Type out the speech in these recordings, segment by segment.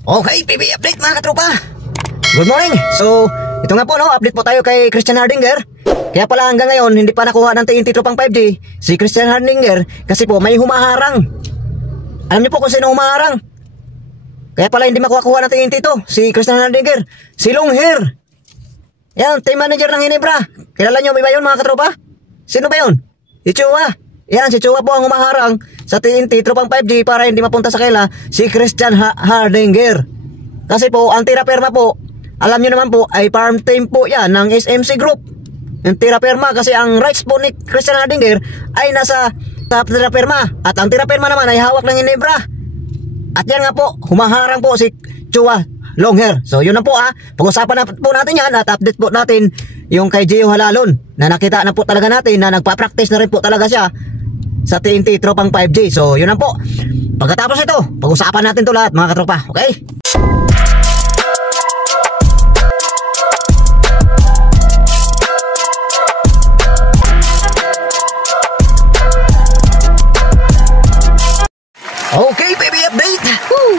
Okay, PB update mga katropa. Good morning. So, ito nga po no, update po tayo kay Christian Hardinger. Kaya pala hanggang ngayon hindi pa nakuha ng TNT Tropang 5G si Christian Hardinger kasi po may humaharang. Alam niyo po kung sino humaharang? Kaya pala hindi makuha ng TNT to si Christian Hardinger. Si Longhair. Yan, team manager ng Ginebra. Kilala niyo ba yun mga katropa? Sino ba yun? Si Chua. Yan, si Chua po ang humaharang sa TNT Tropang 5G para hindi mapunta sa kaila si Christian Hardinger. Kasi po, ang Tira Perma po, alam nyo naman po, ay farm team po yan ng SMC Group. Yung Tira Perma, kasi ang rights po ni Christian Hardinger ay nasa Tira Perma. At ang Tira Perma naman ay hawak ng Ginebra. At yan nga po, humaharang po si Chua Longhair. So yun na po pag-usapan na po natin yan at update po natin yung kay Gio Halalon na nakita na po talaga natin na nagpa-practice na rin po talaga siya sa TNT Tropang 5G. So yun na po. Pagkatapos ito, pag-usapan natin to lahat mga katropa. Okay? Okay, baby update. Woo!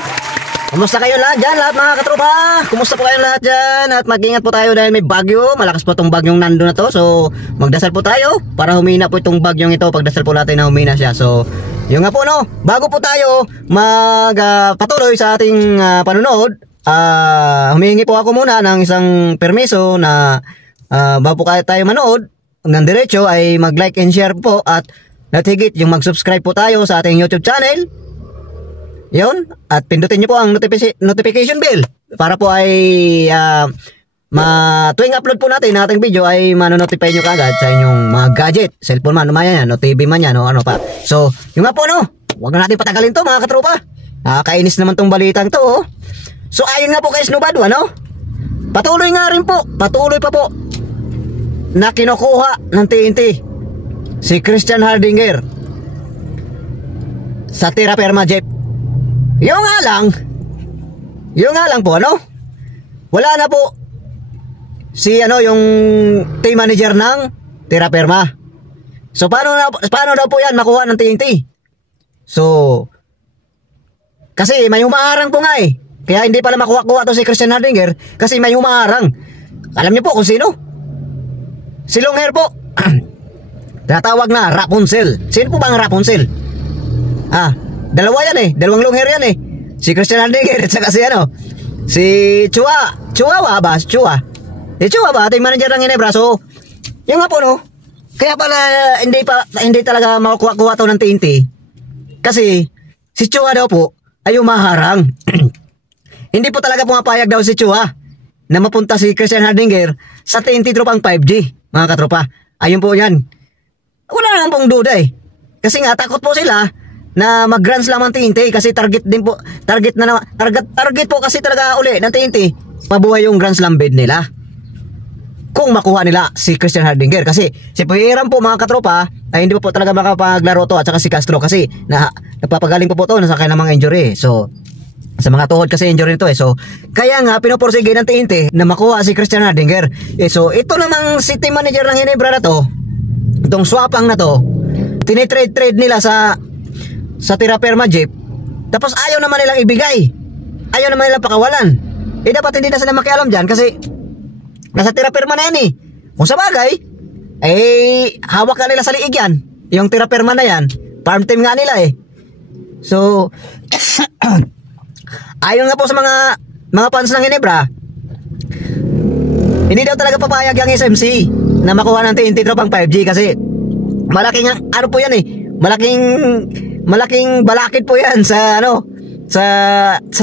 Kumusta kayo lahat dyan, lahat mga katropa? Kumusta po kayo lahat dyan? At mag-ingat po tayo dahil may bagyo. Malakas po itong bagyong nando na to. So, magdasal po tayo para humina po itong bagyong ito. Pagdasal po natin na humina siya. So, yun nga po no. Bago po tayo patuloy sa ating panunod, humihingi po ako muna ng isang permiso na bago po tayo manood ng diretso ay mag-like and share po at natigit yung mag-subscribe po tayo sa ating YouTube channel. Yun, at pindutin nyo po ang notification bell para po ay tuwing upload po natin ng ating video ay manonotify nyo kagad sa inyong mga gadget, cellphone man, yan, o TV man yan, o ano pa. So, yung nga po no, huwag na natin patagalin to mga katropa. Kainis naman tong balitang to. So, ayon nga po kay Snowbad, ano? Patuloy pa po na kinukuha ng TNT si Christian Hardinger sa Tira Perma Jeep. Yung nga lang po ano, wala na po si yung team manager ng Tira Perma. So paano daw po yan makuha ng TNT? So kasi may humaharang po nga kaya hindi pala makuha to si Christian Hardinger kasi may humaharang. Alam niyo po kung sino? Si Longhair po. Tinatawag na Rapunzel. Sino po ba ang Rapunzel? Dalawa yan dalawang Longhair yan si Christian Hardinger at saka si Chua. Chua ba? Si Chua ba? Ating manager ng Ginebra. So, yung nga po no, kaya pala hindi talaga makukuha to ng TNT. Kasi, si Chua daw po ay umaharang. Hindi po talaga pumapayag daw si Chua na mapunta si Christian Hardinger sa TNT Tropang 5G, mga katropa. Ayun po yan. Wala naman pong duda kasi nga takot po sila na mag-Grand Slam ang TNT kasi target po kasi talaga uli ng TNT mabuhay yung Grand Slam bid nila kung makuha nila si Christian Hardinger. Kasi si Puyeran po mga katropa ay hindi po talaga makapaglaro to at saka si Castro kasi nagpapagaling po to nasa kanilang mga injury. So sa mga tuhod kasi injury nito so kaya nga pinoporsige ng TNT na makuha si Christian Hardinger. So ito namang si team manager ng Ginebra na to, itong swapang na to, tinitrade nila sa Tira Perma Jeep, tapos ayaw naman nilang ibigay, ayaw naman nilang pakawalan. Dapat hindi na sila makialam dyan kasi nasa Tira Perma na yan kung sa bagay hawak ka nila sa liig yan, yung Tira Perma na yan, farm team nga nila so ayon nga po sa mga fans ng Ginebra, hindi daw talaga papayag yung SMC na makuha ng TNT Tropang 5G kasi malaking po yan malaking balakid po yan sa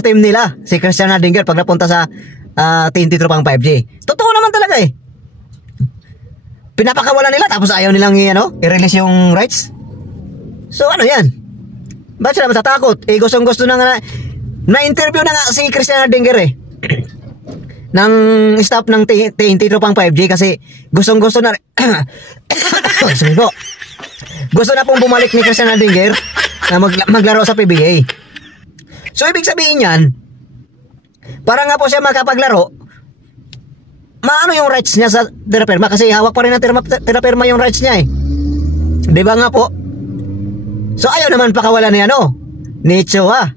team nila si Christian Hardinger pag napunta sa TNT Tropang 5G. Totoo naman talaga pinapakawalan nila tapos ayaw nilang i-release yung rights. So ano yan? Bakit sila matatakot? Gustong-gusto na interview na nga si Christian Hardinger ng staff ng TNT Tropang 5G kasi gustong-gusto na sorry po. Gusto na pong bumalik ni Christian Hardinger na maglaro sa PBA. So ibig sabihin yan, para nga po siya makapaglaro, maano yung rights niya sa Tira Perma kasi hawak pa rin ng Tira Perma yung rights niya di ba nga po? So ayaw naman pakawalan ni Chua.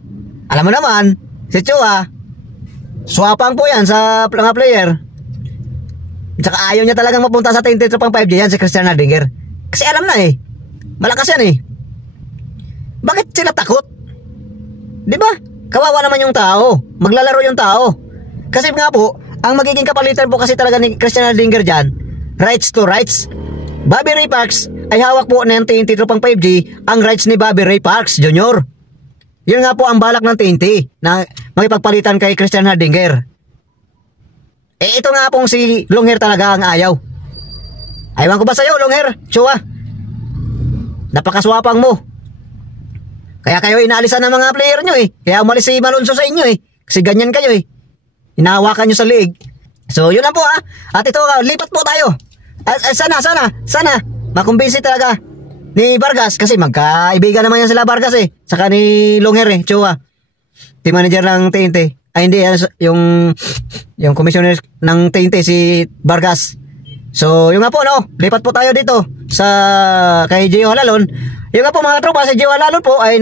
Alam mo naman, si Chua Swapang po yan sa mga player. Tsaka ayaw niya talagang mapunta sa TNT Tropang 5G yan si Christian Hardinger. Kasi alam na eh. Malakas yan eh. Bakit sila takot? Di ba? Kawawa naman yung tao. Maglalaro yung tao. Kasi nga po, ang magiging kapalitan po kasi talaga ni Christian Hardinger dyan, rights to rights. Bobby Ray Parks ay hawak po ng TNT Tropang 5G ang rights ni Bobby Ray Parks Jr. Yun nga po ang balak ng TNT na makipagpalitan kay Christian Hardinger. Eh ito nga pong si Longhair talaga ang ayaw. Aywan ko ba sa'yo, Longhair? Chua. Napakaswapang mo. Kaya kayo inaalisan ng mga player nyo eh. Kaya umalis si Malonzo sa inyo eh. Kasi ganyan kayo eh. Hinahawakan nyo sa league. So yun lang po ha. At ito, lipat po tayo. Sana makumbinsi talaga ni Vargas. Kasi magkaibigan naman yan sila Vargas eh. Saka ni Longhair eh, Chua. Team manager ng TNT. Ay hindi, yung commissioner ng TNT si Vargas. So yung nga po no, lipat po tayo dito sa kay Gio Halalon. Yung nga po mga tropa, si Gio Halalon po ay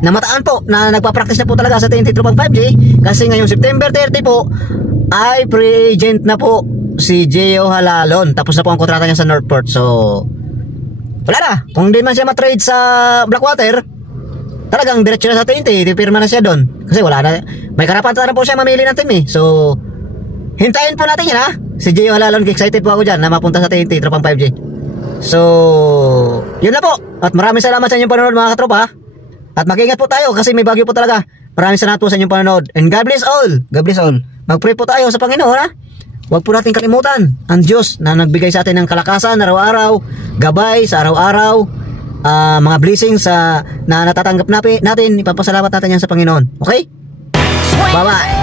namataan po na nagpa-practice na po talaga sa TNT Tropang 5G. Kasi ngayong September 30 po ay free agent na po si Gio Halalon. Tapos na po ang kontrata niya sa Northport. So wala na, kung di man siya matrade sa Blackwater, talagang diretso na sa TNT, pirma na siya doon. Kasi wala na, may karapatan na po siya mamili ng team eh. So, hintayin po natin yan ha. Si Gio Halalon, excited po ako dyan na mapunta sa TNT Tropang 5G. So, yun na po. At maraming salamat sa inyong panonood mga katropa. At mag-ingat po tayo kasi may bagyo po talaga. Maraming salamat po sa inyong panonood. And God bless all. God bless all. Mag-pray po tayo sa Panginoon ha. Huwag po natin kalimutan ang Diyos na nagbigay sa atin ng kalakasan araw-araw, gabay sa araw-araw, mga blessings na natatanggap natin, ipapasalamat natin yan sa Panginoon. Okay? Bye-bye!